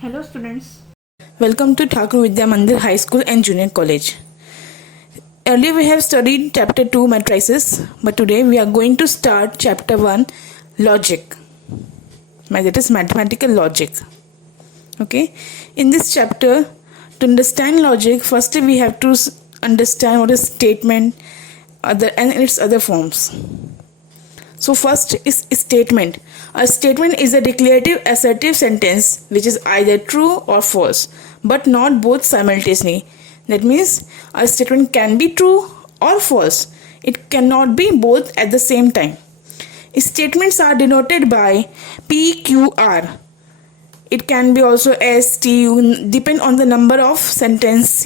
Hello students. Welcome to Thakur Vidya Mandir High School and Junior College. Earlier we have studied chapter 2 matrices, but today we are going to start chapter 1 logic. That is mathematical logic. Okay. In this chapter, to understand logic, first we have to understand what is statement and its other forms. So first is statement. A statement is a declarative assertive sentence which is either true or false, but not both simultaneously. That means a statement can be true or false. It cannot be both at the same time. Statements are denoted by PQR. It can be also STU, depend on the number of statements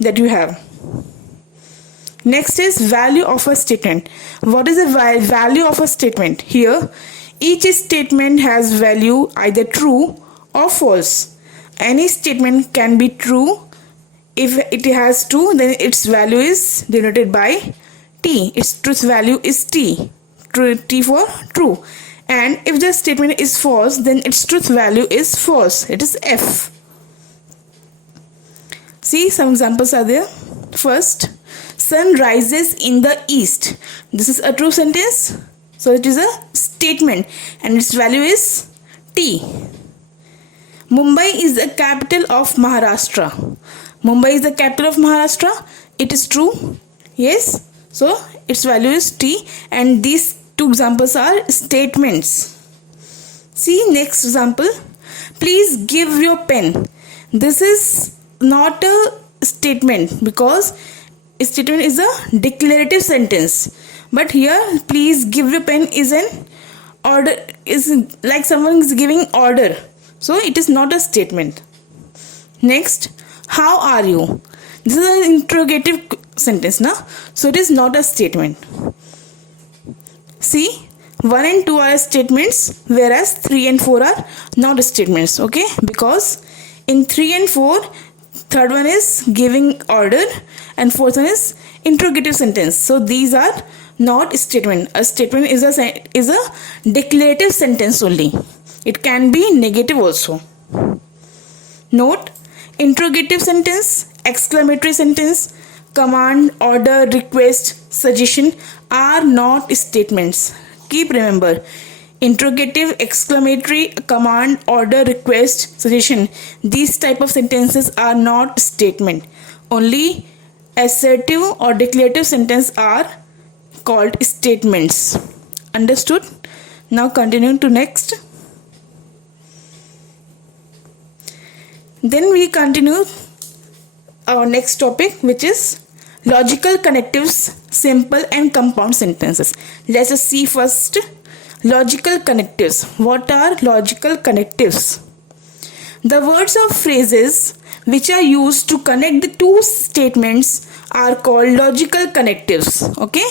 that you have. Next is value of a statement. What is the value of a statement? Here, each statement has value either true or false. Any statement can be true. If it has true, then its value is denoted by T. Its truth value is T. T for true. And if the statement is false, then its truth value is false. It is F. See, some examples are there. First, sun rises in the east. This is a true sentence. So it is a statement and its value is T. Mumbai is the capital of Maharashtra. Mumbai is the capital of Maharashtra. It is true. Yes. So its value is T, and these two examples are statements. See next example. Please give your pen. This is not a statement because a statement is a declarative sentence. But here, please give your pen is an order, is like someone is giving order. So it is not a statement. Next, how are you? This is an interrogative sentence, na? So it is not a statement. See, 1 and 2 are statements, whereas 3 and 4 are not statements. Okay, because in 3 and 4, third one is giving order and fourth one is interrogative sentence. So these are not statement. A statement is a declarative sentence only. It can be negative also. Note, interrogative sentence, exclamatory sentence, command, order, request, suggestion are not statements. Keep remember, interrogative, exclamatory, command, order, request, suggestion, these type of sentences are not statement. Only assertive or declarative sentence are called statements. Understood? Now continuing to next. Then we continue our next topic, which is logical connectives, simple and compound sentences. Let us see first logical connectives. What are logical connectives? The words or phrases which are used to connect the two statements are called logical connectives. Okay?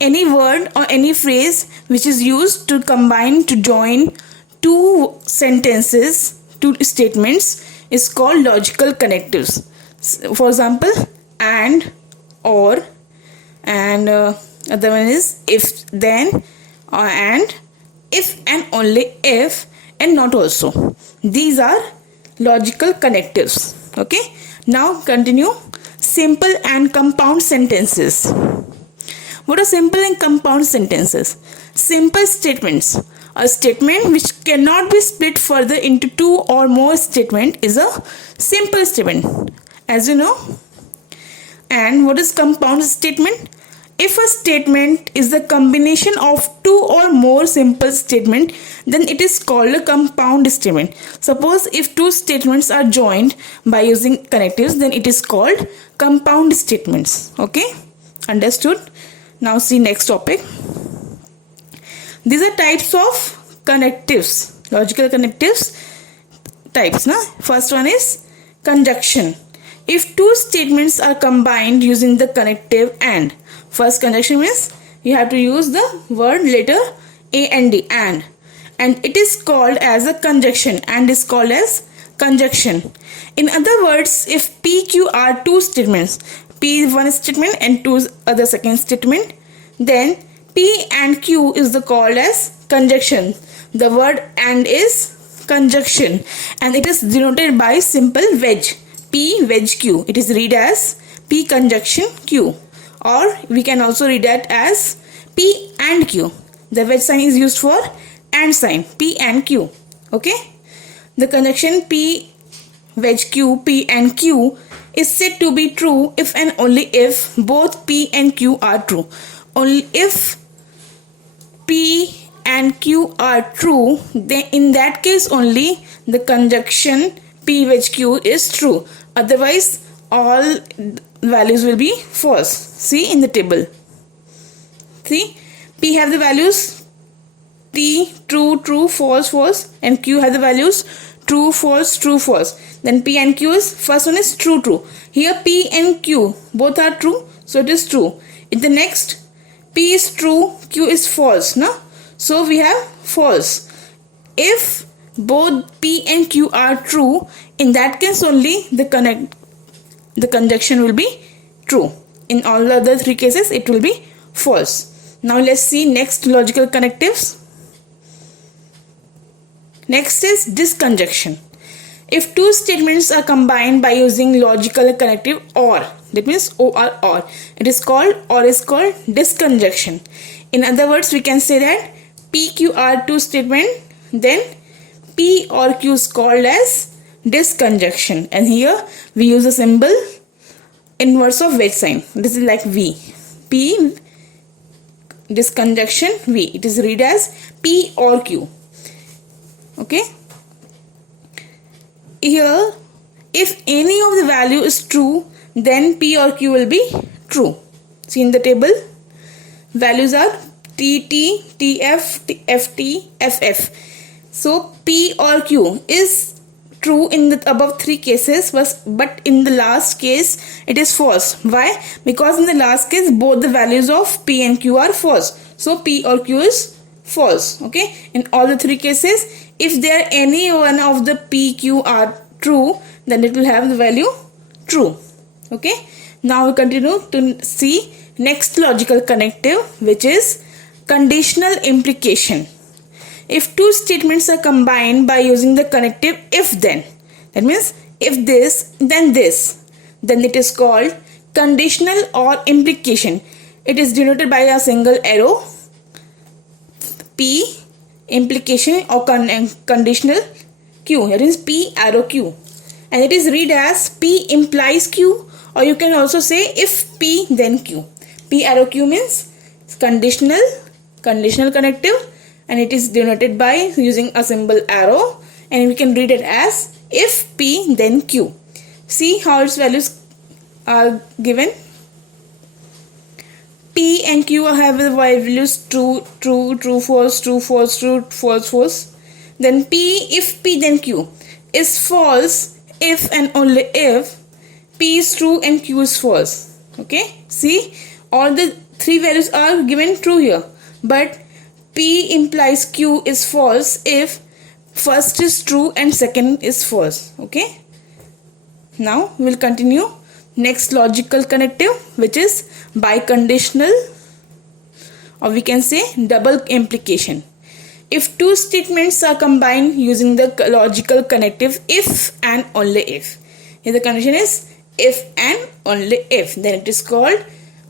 Any word or any phrase which is used to combine, to join two sentences, two statements is called logical connectives. For example, and, or, and other one is if, then, and, if and only if, and not also. These are logical connectives. Okay. Now continue. Simple and compound sentences. What are simple and compound sentences? Simple statements. A statement which cannot be split further into two or more statements is a simple statement, as you know. And what is compound statement? If a statement is the combination of two or more simple statements, then it is called a compound statement. Suppose if two statements are joined by using connectives, then it is called compound statements. Okay? Understood? Now see next topic. These are types of connectives, logical connectives types. First one is conjunction. If two statements are combined using the connective and, first conjunction means you have to use the word letter A and D, and it is called as a conjunction, and is called as conjunction. In other words, if P, Q are two statements, P is one statement and two is other second statement, then P and Q is called as conjunction. The word and is conjunction, and it is denoted by simple wedge. P wedge Q. It is read as P conjunction Q, or we can also read that as P and Q. The wedge sign is used for and sign, P and Q. Okay. The conjunction P wedge Q, P and Q is said to be true if and only if both P and Q are true. Only if P and Q are true, then in that case only the conjunction P wedge Q is true. Otherwise, all values will be false. See in the table. See, P have the values T, true, true, false, false, and Q have the values true, false, true, false. Then P and Q is, first one is true, true. Here P and Q both are true, so it is true. In the next, P is true, Q is false, no? So we have false. If both P and Q are true, in that case only the conjunction will be true. In all the other three cases, it will be false. Now let's see next logical connectives. Next is disconjunction. If two statements are combined by using logical connective OR, that means or, it is called disconjunction. In other words, we can say that PQ are two statement, then P or Q is called as disconjunction, and here we use a symbol inverse of wedge sign. This is like V. P disconjunction V. It is read as P or Q. Okay. Here, if any of the value is true, then P or Q will be true. See in the table, values are TT, TF, FT, FF. So P or Q is true in the above three cases, but in the last case it is false. Why? Because in the last case both the values of P and Q are false. So P or Q is false. Okay. In all the three cases, if there any one of the P, Q are true, then it will have the value true. Okay. Now we continue to see next logical connective, which is conditional implication. If two statements are combined by using the connective if then, that means if this, then this, then it is called conditional or implication. It is denoted by a single arrow, P implication or conditional Q. Here is P arrow Q, and it is read as P implies Q, or you can also say if P then Q. P arrow Q means conditional connective, and it is denoted by using a symbol arrow, and we can read it as if P then Q. See how its values are given. P and Q have the values true, true, true, false, true, false, true, false, false. Then P, if P then Q is false if and only if P is true and Q is false. Okay. See, all the three values are given true here, but P implies Q is false if first is true and second is false. Okay. Now we'll continue next logical connective, which is biconditional, or we can say double implication. If two statements are combined using the logical connective if and only if, here the condition is if and only if, then it is called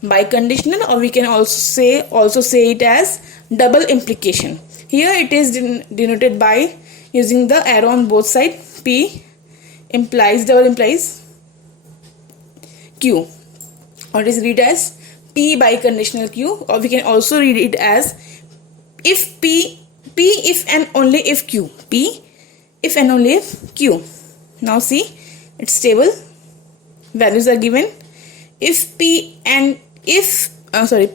biconditional, or we can also say it as double implication. Here it is denoted by using the arrow on both sides. P implies, double implies Q, or it is read as P biconditional Q, or we can also read it as if P if and only if Q. P if and only if Q. Now see its table. Values are given. If P and if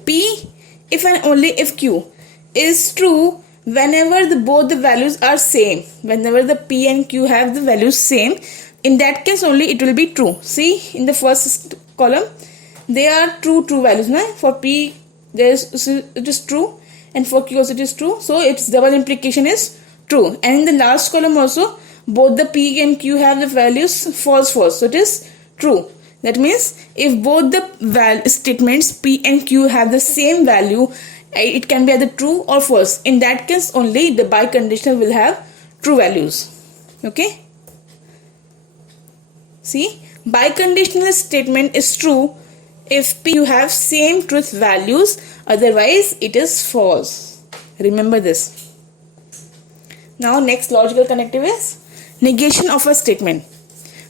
P if and only if Q is true whenever both the values are same. Whenever the P and Q have the values same, in that case only it will be true. See in the first column, they are true values. No? For P it is true, and for Q also it is true. So its double implication is true. And in the last column also, both the P and Q have the values false. So it is true. That means if both the statements P and Q have the same value, it can be either true or false. In that case only the biconditional will have true values. Okay. See, biconditional statement is true if P you have same truth values, otherwise it is false. Remember this. Now next logical connective is negation of a statement.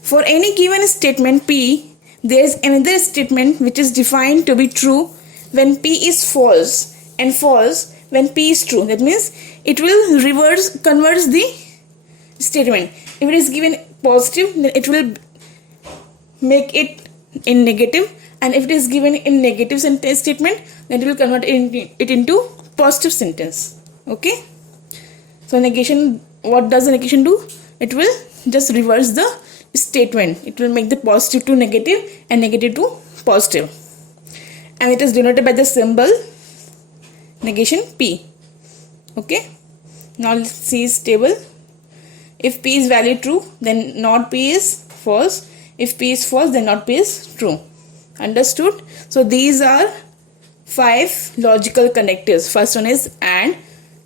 For any given statement P, there is another statement which is defined to be true when P is false and false when P is true. That means it will converts the statement. If it is given positive, then it will make it in negative, and if it is given in negative sentence statement, then it will convert it into positive sentence. Okay. So negation, what does the negation do? It will just reverse the statement. It will make the positive to negative and negative to positive, and it is denoted by the symbol negation P. Okay. Now let's see its table. If P is value true, then not P is false. If P is false, then not P is true. Understood? So these are 5 logical connectives. First one is AND,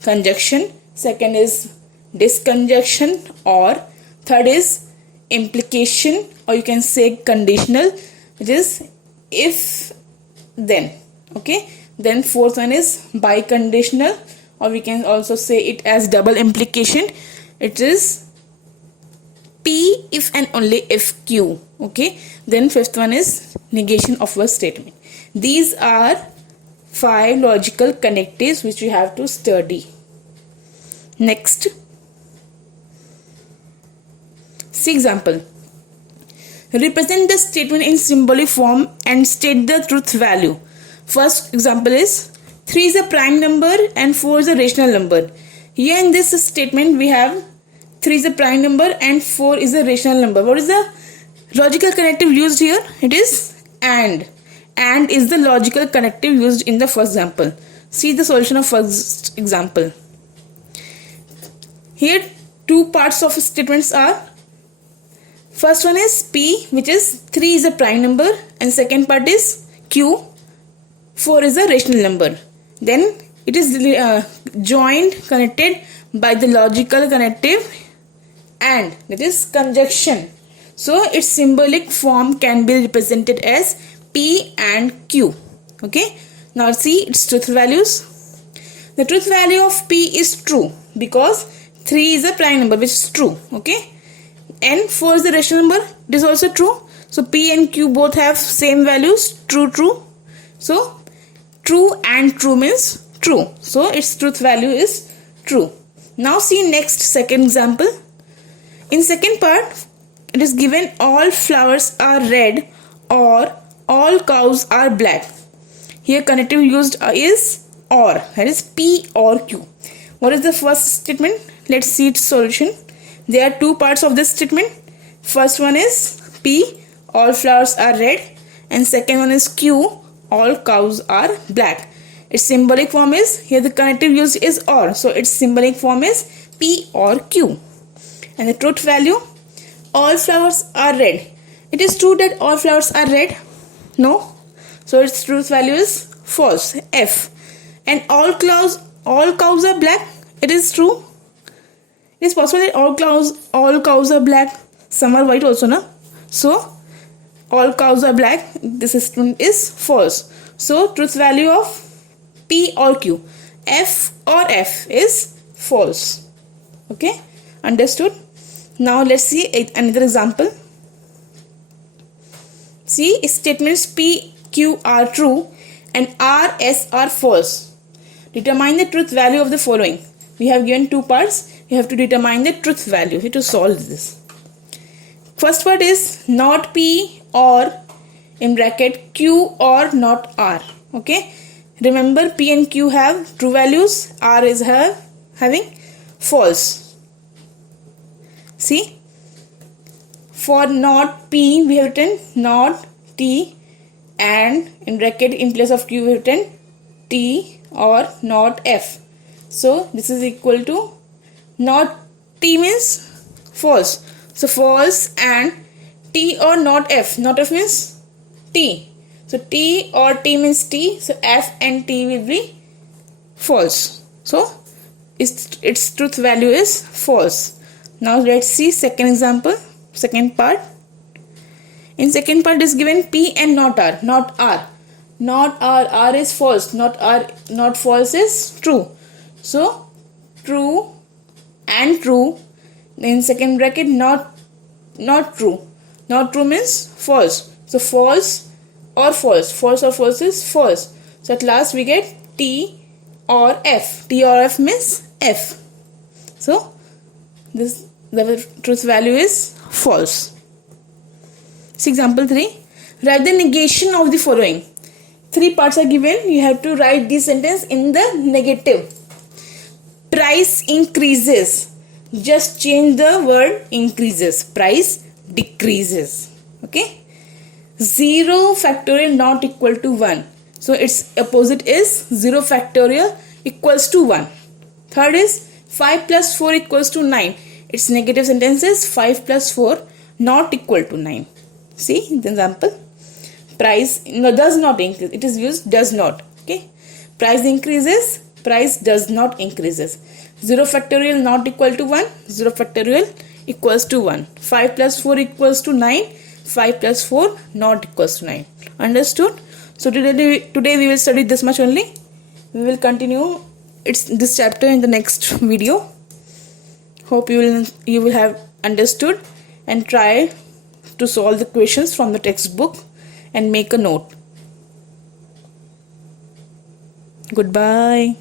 conjunction. Second is disconjunction, or third is implication, or you can say conditional, which is if then. Okay. Then fourth one is biconditional, or we can also say it as double implication. It is P if and only if Q. Okay. Then fifth one is negation of a statement. These are 5 logical connectives which we have to study. Next, see example. Represent the statement in symbolic form and state the truth value. First example is 3 is a prime number and 4 is a rational number. Here in this statement we have 3 is a prime number and 4 is a rational number. What is the logical connective used here? It is AND. AND is the logical connective used in the first example. See the solution of first example. Here 2 parts of statements are, first one is P, which is 3 is a prime number, and second part is Q, 4 is a rational number. Then it is connected by the logical connective AND, that is conjunction. So its symbolic form can be represented as P and Q. Okay. Now see its truth values. The truth value of P is true because 3 is a prime number, which is true. Okay. And 4 is the rational number. It is also true. So P and Q both have same values. True, true. So true and true means true. So its truth value is true. Now see next second example. In second part, it is given all flowers are red or all cows are black. Here connective used is OR, that is P or Q. What is the first statement? Let's see its solution. There are 2 parts of this statement. First one is P, all flowers are red, and second one is Q, all cows are black. Its symbolic form is, here the connective used is OR, so its symbolic form is P or Q. And the truth value, all flowers are red. It is true that all flowers are red? No. So its truth value is false, F. And all cows are black? It is true. It is possible that all cows are black. Some are white also, na? So all cows are black. This statement is false. So truth value of P or Q, F or F is false. Okay, understood? Now let's see another example. See, statements P, Q are true and R, S are false. Determine the truth value of the following. We have given 2 parts. You have to determine the truth value to solve this. First part is not P or in bracket Q or not R. Okay. Remember P and Q have true values. R is having false. See. For not P we have written not T, and in bracket in place of Q we have written T or not F. So this is equal to not T means false. So false and T or not F. Not F means T. So T or T means T. So F and T will be false. So its truth value is false. Now let's see second example, second part. In second part is given P and not R, not R. Not R, R is false, not R, not false is true. So true and true. In second bracket, not true. Not true means false. So false or false. False or false is false. So at last we get T or F. T or F means F. So this the truth value is false. See example 3. Write the negation of the following. 3 parts are given. You have to write this sentence in the negative. Price increases. Just change the word increases. Price decreases. Okay. 0 factorial not equal to 1. So its opposite is 0 factorial equals to 1. Third is 5 plus 4 equals to 9. Its negative sentence is 5 plus 4 not equal to 9. See the example. Price does not increase. It is used does not. Okay. Price increases. Price does not increases. 0 factorial not equal to 1. 0 factorial equals to 1. 5 plus 4 equals to 9. 5 plus 4 not equals to 9. Understood? So today we will study this much only. We will continue this chapter in the next video. Hope you will have understood and try to solve the questions from the textbook and make a note. Goodbye.